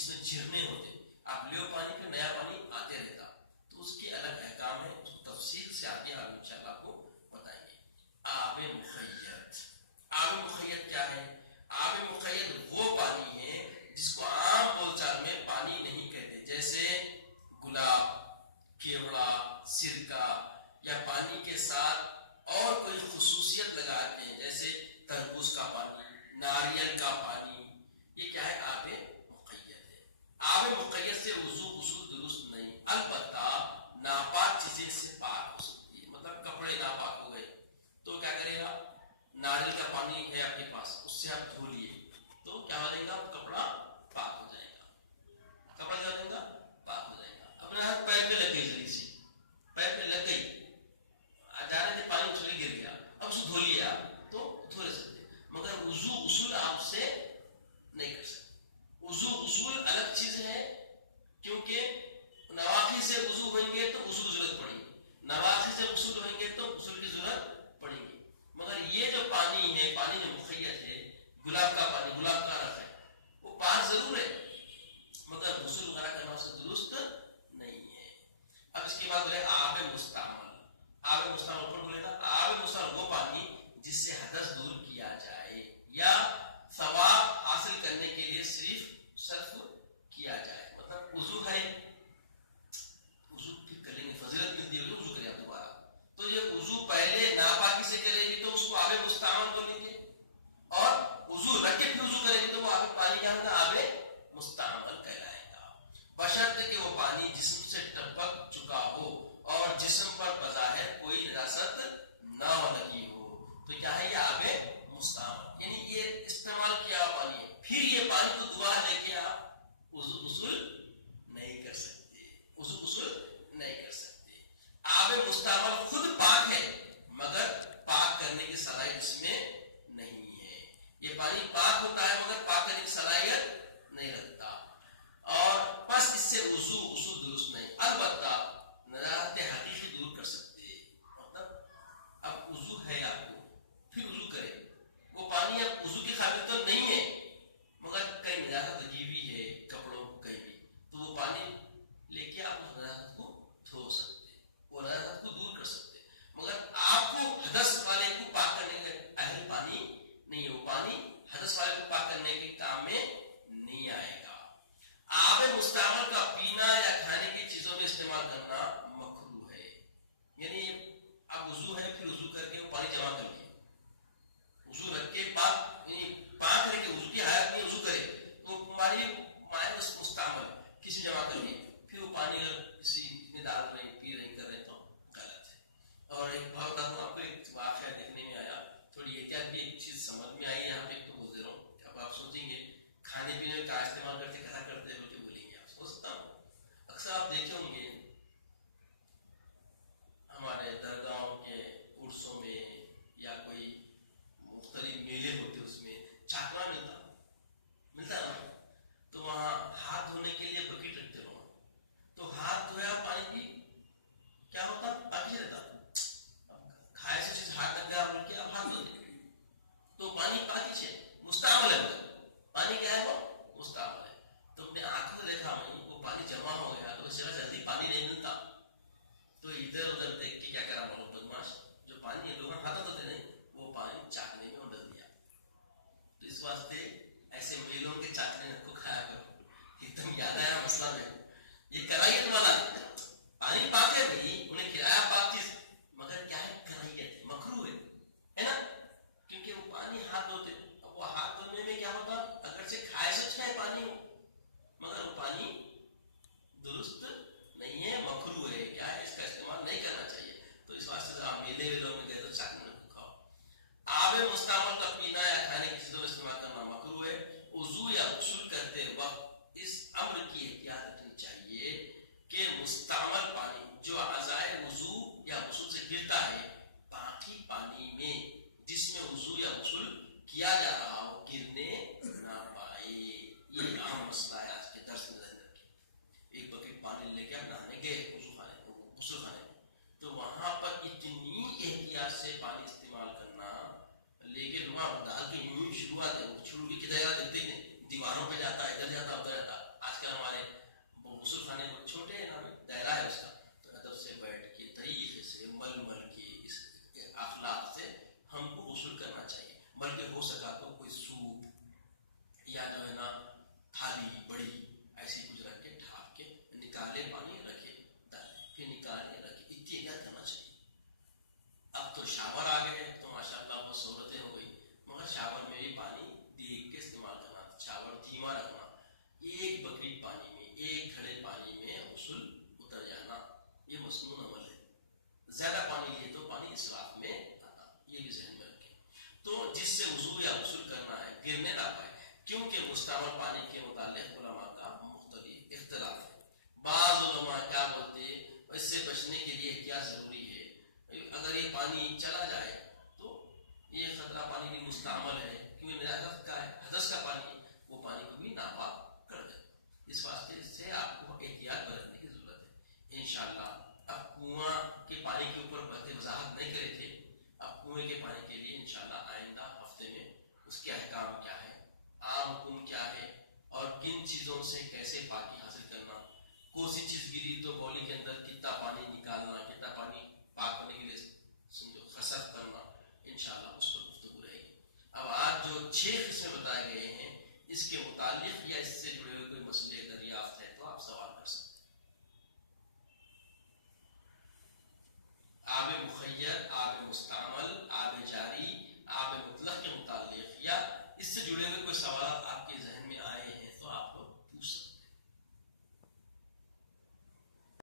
جس میں جھرنے ہوتے، آپ لیو پانی پھر نیا پانی آتے رہتا، تو اس کے الگ احکام ہے، اس کو تفصیل سے آگے آپ انشاءاللہ آپ کو بتائیں گے۔ آب مقید، آب مقید کیا ہے؟ آب مقید وہ پانی ہے جس کو عام بول چال میں پانی نہیں کہتے، جیسے گلاب، کیوڑا، سرکہ، یا پانی کے ساتھ اور کوئی خصوصیت لگاتے ہیں جیسے تربوز کا پانی، ناریل کا پانی، یہ کیا ہے؟ آب مقید ہے۔ آب مقید سے وضو غسل درست نہیں، البتہ ناپاک چیزیں سے پاک ہو سکتی ہے، مطلب کپڑے ناپاک ہو گئے تو کیا کرے گا؟ ناریل کا پانی ہے آپ کے پاس، اس سے آپ دھو لیے تو کیا ہو جائے گا؟ کپڑا پاک ہو جائے گا، کپڑا کیا ہو جائے گا؟ پاک ہو جائے گا۔ اپنے ہاتھ پیر پہ لگ گئی، ذرا سی پیر پہ لگ گئی، جا رہے تھے پانی اس میں گر گیا، اب اس کو دھو لیا آپ تو دھو لے سکتے، مگر وضو غسل آپ سے نہیں کر سکتے۔ وضو غسل الگ چیز ہے، کیونکہ نواقی سے وضو ہوئیں گے تو غسل کی ضرورت پڑے گی، نواقی سے غسل ہوئیں گے تو غسل کی ضرورت پڑے گی، مگر یہ جو پانی ہے، پانی جو مقید ہے، گلاب کا پانی، گلاب کا رخ ہے، وہ پاک ضرور ہے مگر غسل وغیرہ کرنا اسے درست نہیں ہے۔ اب اس کے بعد بولے آب مستعمل۔ آب مستعمل کون بولے گا؟ آب مستعمل وہ پانی جس سے حدث دور کیا جائے یا ثواب حاصل کرنے کے لیے صرف صرف کیا جائے، مطلب وضو ہے، وضو پھر کر لیں گے، فضیلت ملتی ہے وضو کریں آپ دوبارہ، تو یہ وضو پہلے ناپاکی سے کرے گی تو اس کو آب مستعمل بولیں گے، اور وضو رکھ کے پھر وضو کرے گی تو وہ آب پانی کیا ہوگا؟ آب مستعمل کہلائے گا، بشرط کہ وہ پانی جسم سے ٹپک چکا ہو اور جسم پر بظاہر کوئی نجاست نہ لگی ہو، تو کیا ہے؟ یہ آب مستعمل، یعنی یہ استعمال کیا ہوا پانی ہے، پھر یہ پانی کو دوبارہ لے کے آپ وضو غسل نہیں کر سکتے، وضو غسل نہیں کر سکتے۔ آب مستعمل خود پاک ہے مگر پاک کرنے کی صلاحیت اس میں نہیں ہے، یہ پانی پاک ہوتا ہے مگر پاک کرنے کی صلاحیت نہیں رکھتا، اور بس اس سے وضو غسل درست نہیں، البتہ نجاست حقیقی دور کر سکتے، مطلب اب وضو ہے آپ کو پھر وضو کرے، وہ پانی اب وضو کے قابل تو نہیں ہے مگر کئی نجاست لگی ہوئی ہے کپڑوں کو کہیں بھی، تو وہ پانی لے کے آپ اس نجاست کو دھو سکتے، وہ نجاست کو دور کر سکتے، مگر آپ کو حدث والے کو پاک کرنے کا اہل پانی نہیں ہے، وہ پانی حدث والے کو پاک کرنے کے کام میں نہیں آئے گا۔ آب مستعمل کا پینا یا کھانے کی چیزوں میں استعمال کرنا مکروہ ہے، یعنی اب وضو ہے پھر وضو کر کے وہ پانی جمع کر کے وضو رکھ کے پاک، یعنی پاک رہ کے وضو کی حالت میں وضو کرے تو پانی مائنس مستعمل کسی جمع کر کے پھر وہ پانی اگر کسی میں ڈال رہے پی رہے کر رہے تو غلط ہے۔ اور ایک بات بتا دوں آپ کو، ایک واقعہ دیکھنے میں آیا، تھوڑی احتیاط کی ایک چیز سمجھ میں آئی یہاں پہ تو بول دے رہا ہوں، اب آپ سوچیں گے کھانے پینے کا استعمال کرتے کھانا کرتے بول کے بولیں گے، آپ سوچتا ہوں اکثر آپ دیکھے ہوں گے ہمارے درگاہوں کے عرسوں میں یا کوئی مختلف میلے ہوتے اس میں چاکنا ملتا نا، تو وہاں ہاتھ دھونے کے لیے بکیٹ رکھتے رہو، تو ہاتھ دھویا پانی بھی کیا ہوتا؟ باقی رہتا، کھائے سے چیز ہاتھ لگ گیا بول کے اب ہاتھ دھو دیں، تو پانی پاکی ہے، مستعمل ہے، پانی کیا ہے؟ وہ مستعمل ہے، تو اپنے آنکھوں سے دیکھا میں وہ پانی جمع ہو گیا تو اس جگہ جلدی پانی نہیں ملتا، تو ادھر ادھر دیکھ کے کیا کرا معلوم بدماش جو پانی لوگ ہاتھ دھوتے نہیں وہ پانی چاکنے میں ڈال دیا، تو اس واسطے ایسے میلوں کے چاکنے کو کھایا کرو، ایک دم یاد آیا مسئلہ میں، یہ کرائیت والا ہے، پانی پاک ہے بھائی، انہیں کھلایا پاک چیز، مگر کیا ہے؟ کرائیت ہے، مکروہ ہے نا، کیونکہ وہ پانی ہاتھ دھوتے، اب وہ ہاتھ دھونے میں کیا ہوتا؟ اگر سے کھائے سے اچھا ہے پانی ہو مگر وہ پانی درست نہیں ہے، مکروہ ہے، کیا ہے؟ اس کا استعمال نہیں کرنا چاہیے، تو اس واسطے آپ میلے ویلوں میں گئے تو چاکنے کو کھاؤ۔ آب مستعمل کا پینا یا کھانے کی چیزوں میں استعمال کرنا مکروہ ہے، وضو یا غسل کرتے وقت اس امر کی احتیاط رکھنی چاہیے کہ مستعمل پانی جو اعضائے وضو یا غسل سے گرتا ہے باقی پانی میں جس میں وضو یا غسل کیا جا رہا ہو گرنے نہ پائے، یہ اہم مسئلہ ہے آج کے درس میں ذہن رکھیں۔ ایک بکیٹ پانی لے کے آپ نہانے گئے وضو خانے کو، غسل خانے کو، تو وہاں پر اتنی احتیاط سے پانی استعمال کرنا، لیکن وہاں ڈال کے یوں شروعات ہے، شروع کی دائرہ دیکھتے ہیں دیواروں پہ جاتا ہے، ادھر جاتا ادھر جاتا، آج کے مستعمل پانی کے متعلق علماء کا مختلف اختلاف ہے. بعض علماء کیا بولتے ہیں اس سے بچنے کے لیے کیا ضروری ہے، اگر یہ پانی چلا جائے تو یہ خطرہ پانی بھی مستعمل ہے کیونکہ نجاست کا ہے، حدث کا پانی ہے، وہ پانی کو بھی ناپاک کر دے. اس واسطے سے آپ کو احتیاط برتنے کی ضرورت ہے. انشاءاللہ اب کنواں کے پانی کے اوپر بہت وضاحت نہیں کرے تھے، اب کنویں کے پانی کے لیے انشاءاللہ آئندہ ہفتے میں اس کے احکام کیا ہے، عام حکم کیا ہے، اور کن چیزوں سے کیسے پاکی حاصل کرنا، کون سی چیز گری تو بولی کے اندر کتنا پانی نکالنا، کتنا پانی پاک ہونے کے لیے سمجھو خسف کرنا، انشاءاللہ اس پر گفتگو رہے گی. اب آج جو 6 قسمیں بتائے گئے ہیں اس کے متعلق یا اس سے جڑے ہوئے کوئی مسئلے دریافت ہے تو آپ سوال کر سکتے ہیں. آب مخیر، آب مستعمل، آب جاری، آب مطلق کے متعلق یا اس سے جڑے ہوئے کوئی سوالات آپ کے ذہن میں آئے ہیں